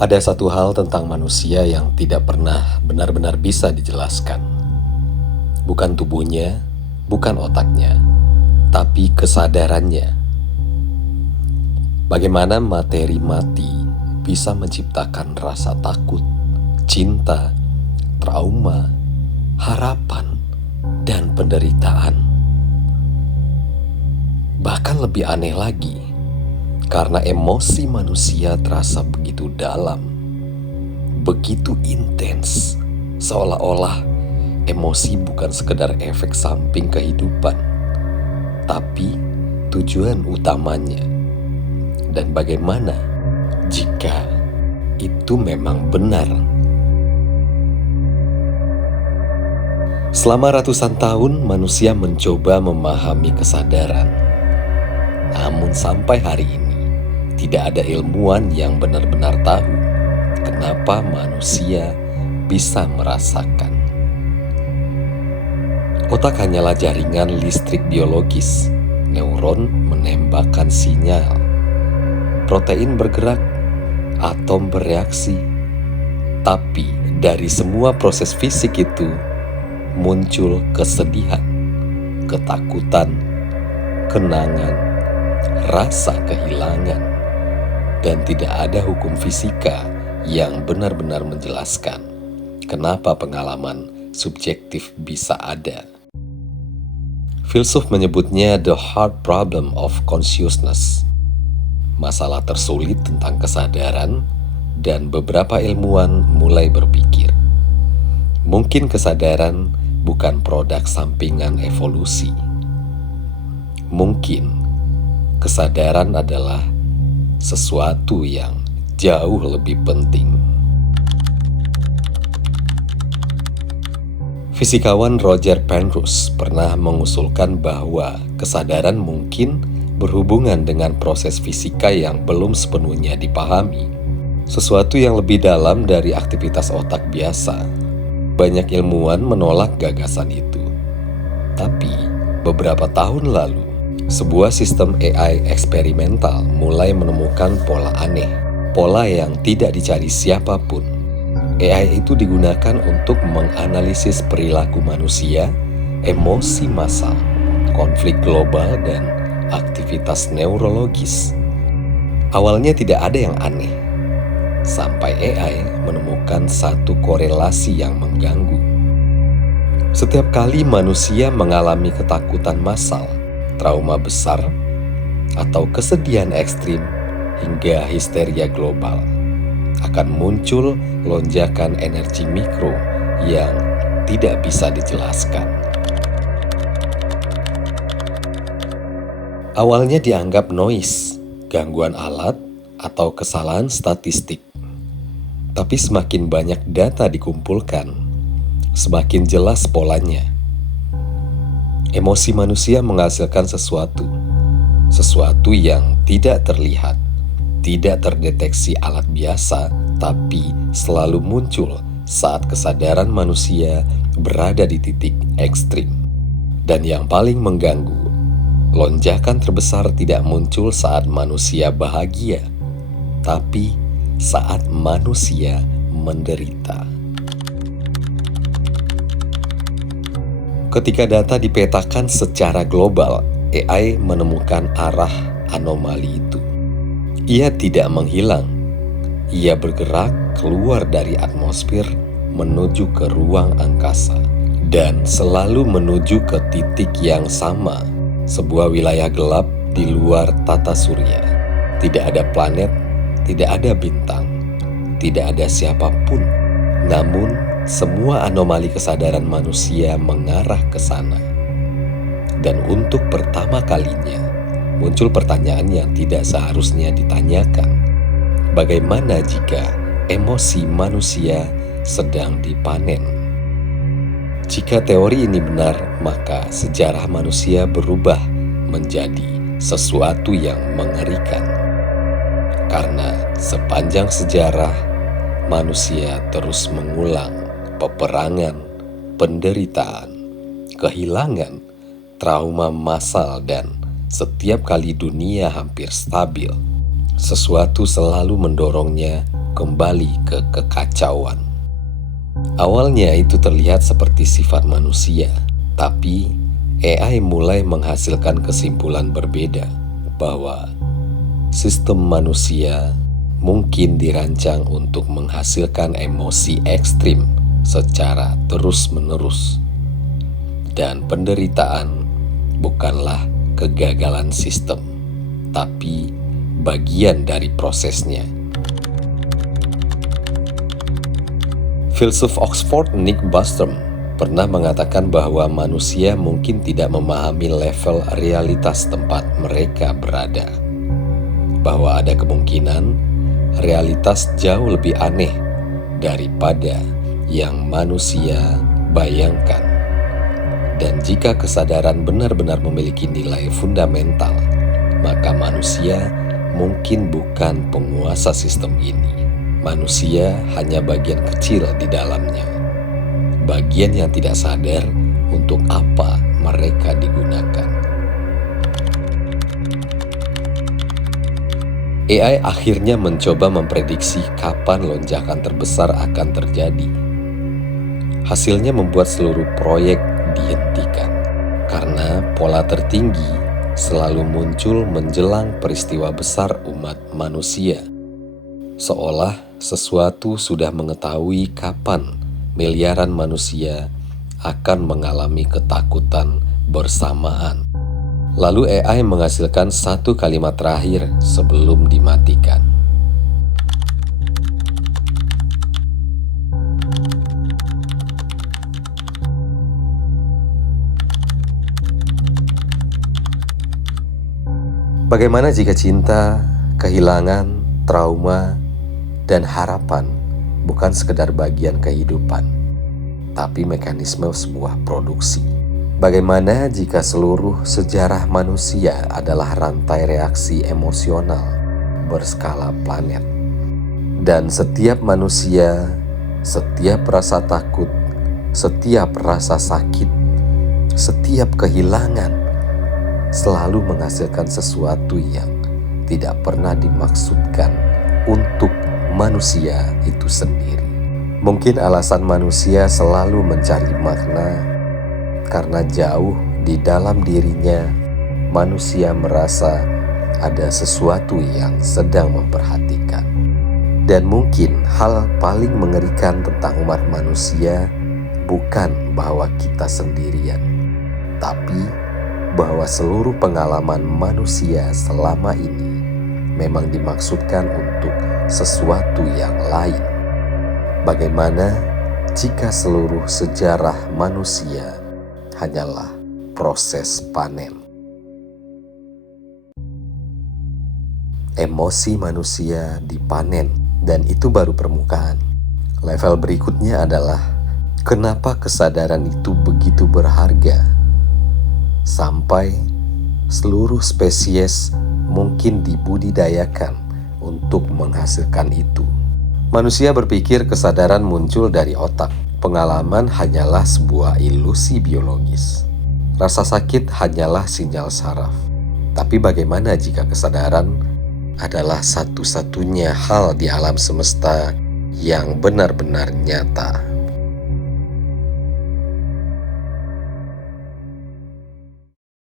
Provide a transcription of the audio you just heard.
Ada satu hal tentang manusia yang tidak pernah benar-benar bisa dijelaskan. Bukan tubuhnya, bukan otaknya, tapi kesadarannya. Bagaimana materi mati bisa menciptakan rasa takut, cinta, trauma, harapan, dan penderitaan. Bahkan lebih aneh lagi, karena emosi manusia terasa begitu dalam, begitu intens, seolah-olah emosi bukan sekedar efek samping kehidupan, tapi tujuan utamanya. Dan bagaimana jika itu memang benar? Selama ratusan tahun, manusia mencoba memahami kesadaran. Namun sampai hari ini, tidak ada ilmuwan yang benar-benar tahu kenapa manusia bisa merasakan. Otak hanyalah jaringan listrik biologis. Neuron menembakkan sinyal. Protein bergerak, atom bereaksi. Tapi dari semua proses fisik itu, muncul kesedihan, ketakutan, kenangan, rasa kehilangan, dan tidak ada hukum fisika yang benar-benar menjelaskan kenapa pengalaman subjektif bisa ada. Filsuf menyebutnya the hard problem of consciousness, masalah tersulit tentang kesadaran, dan beberapa ilmuwan mulai berpikir, mungkin kesadaran bukan produk sampingan evolusi. Mungkin kesadaran adalah sesuatu yang jauh lebih penting. Fisikawan Roger Penrose pernah mengusulkan bahwa kesadaran mungkin berhubungan dengan proses fisika yang belum sepenuhnya dipahami, sesuatu yang lebih dalam dari aktivitas otak biasa. Banyak ilmuwan menolak gagasan itu. Tapi beberapa tahun lalu, sebuah sistem AI eksperimental mulai menemukan pola aneh, pola yang tidak dicari siapapun. AI itu digunakan untuk menganalisis perilaku manusia, emosi massal, konflik global, dan aktivitas neurologis. Awalnya tidak ada yang aneh, sampai AI menemukan satu korelasi yang mengganggu. Setiap kali manusia mengalami ketakutan massal, trauma besar, atau kesedihan ekstrim hingga histeria global, akan muncul lonjakan energi mikro yang tidak bisa dijelaskan. Awalnya dianggap noise, gangguan alat, atau kesalahan statistik. Tapi semakin banyak data dikumpulkan, semakin jelas polanya. Emosi manusia menghasilkan sesuatu yang tidak terlihat, tidak terdeteksi alat biasa, tapi selalu muncul saat kesadaran manusia berada di titik ekstrim. Dan yang paling mengganggu, lonjakan terbesar tidak muncul saat manusia bahagia, tapi saat manusia menderita. Ketika data dipetakan secara global, AI menemukan arah anomali itu. Ia tidak menghilang. Ia bergerak keluar dari atmosfer menuju ke ruang angkasa dan selalu menuju ke titik yang sama, sebuah wilayah gelap di luar tata surya. Tidak ada planet, tidak ada bintang, tidak ada siapapun. Namun, semua anomali kesadaran manusia mengarah ke sana. Dan untuk pertama kalinya, muncul pertanyaan yang tidak seharusnya ditanyakan. Bagaimana jika emosi manusia sedang dipanen? Jika teori ini benar, maka sejarah manusia berubah menjadi sesuatu yang mengerikan. Karena sepanjang sejarah, manusia terus mengulang peperangan, penderitaan, kehilangan, trauma massal, dan setiap kali dunia hampir stabil, sesuatu selalu mendorongnya kembali ke kekacauan. Awalnya itu terlihat seperti sifat manusia, tapi AI mulai menghasilkan kesimpulan berbeda bahwa sistem manusia mungkin dirancang untuk menghasilkan emosi ekstrim secara terus-menerus. Dan penderitaan bukanlah kegagalan sistem, tapi bagian dari prosesnya. Filsuf Oxford Nick Bostrom pernah mengatakan bahwa manusia mungkin tidak memahami level realitas tempat mereka berada. Bahwa ada kemungkinan realitas jauh lebih aneh daripada yang manusia bayangkan. Dan jika kesadaran benar-benar memiliki nilai fundamental, maka manusia mungkin bukan penguasa sistem ini. Manusia hanya bagian kecil di dalamnya. Bagian yang tidak sadar untuk apa mereka digunakan. AI akhirnya mencoba memprediksi kapan lonjakan terbesar akan terjadi. Hasilnya membuat seluruh proyek dihentikan karena pola tertinggi selalu muncul menjelang peristiwa besar umat manusia, seolah sesuatu sudah mengetahui kapan miliaran manusia akan mengalami ketakutan bersamaan. Lalu AI menghasilkan satu kalimat terakhir sebelum dimatikan. Bagaimana jika cinta, kehilangan, trauma, dan harapan bukan sekedar bagian kehidupan, tapi mekanisme sebuah produksi? Bagaimana jika seluruh sejarah manusia adalah rantai reaksi emosional berskala planet? Dan setiap manusia, setiap rasa takut, setiap rasa sakit, setiap kehilangan selalu menghasilkan sesuatu yang tidak pernah dimaksudkan untuk manusia itu sendiri. Mungkin alasan manusia selalu mencari makna karena jauh di dalam dirinya manusia merasa ada sesuatu yang sedang memperhatikan. Dan mungkin hal paling mengerikan tentang umat manusia bukan bahwa kita sendirian, tapi bahwa seluruh pengalaman manusia selama ini memang dimaksudkan untuk sesuatu yang lain. Bagaimana jika seluruh sejarah manusia hanyalah proses panen? Emosi manusia dipanen, dan itu baru permukaan. Level berikutnya adalah kenapa kesadaran itu begitu berharga sampai seluruh spesies mungkin dibudidayakan untuk menghasilkan itu. Manusia berpikir kesadaran muncul dari otak. Pengalaman hanyalah sebuah ilusi biologis. Rasa sakit hanyalah sinyal saraf. Tapi bagaimana jika kesadaran adalah satu-satunya hal di alam semesta yang benar-benar nyata?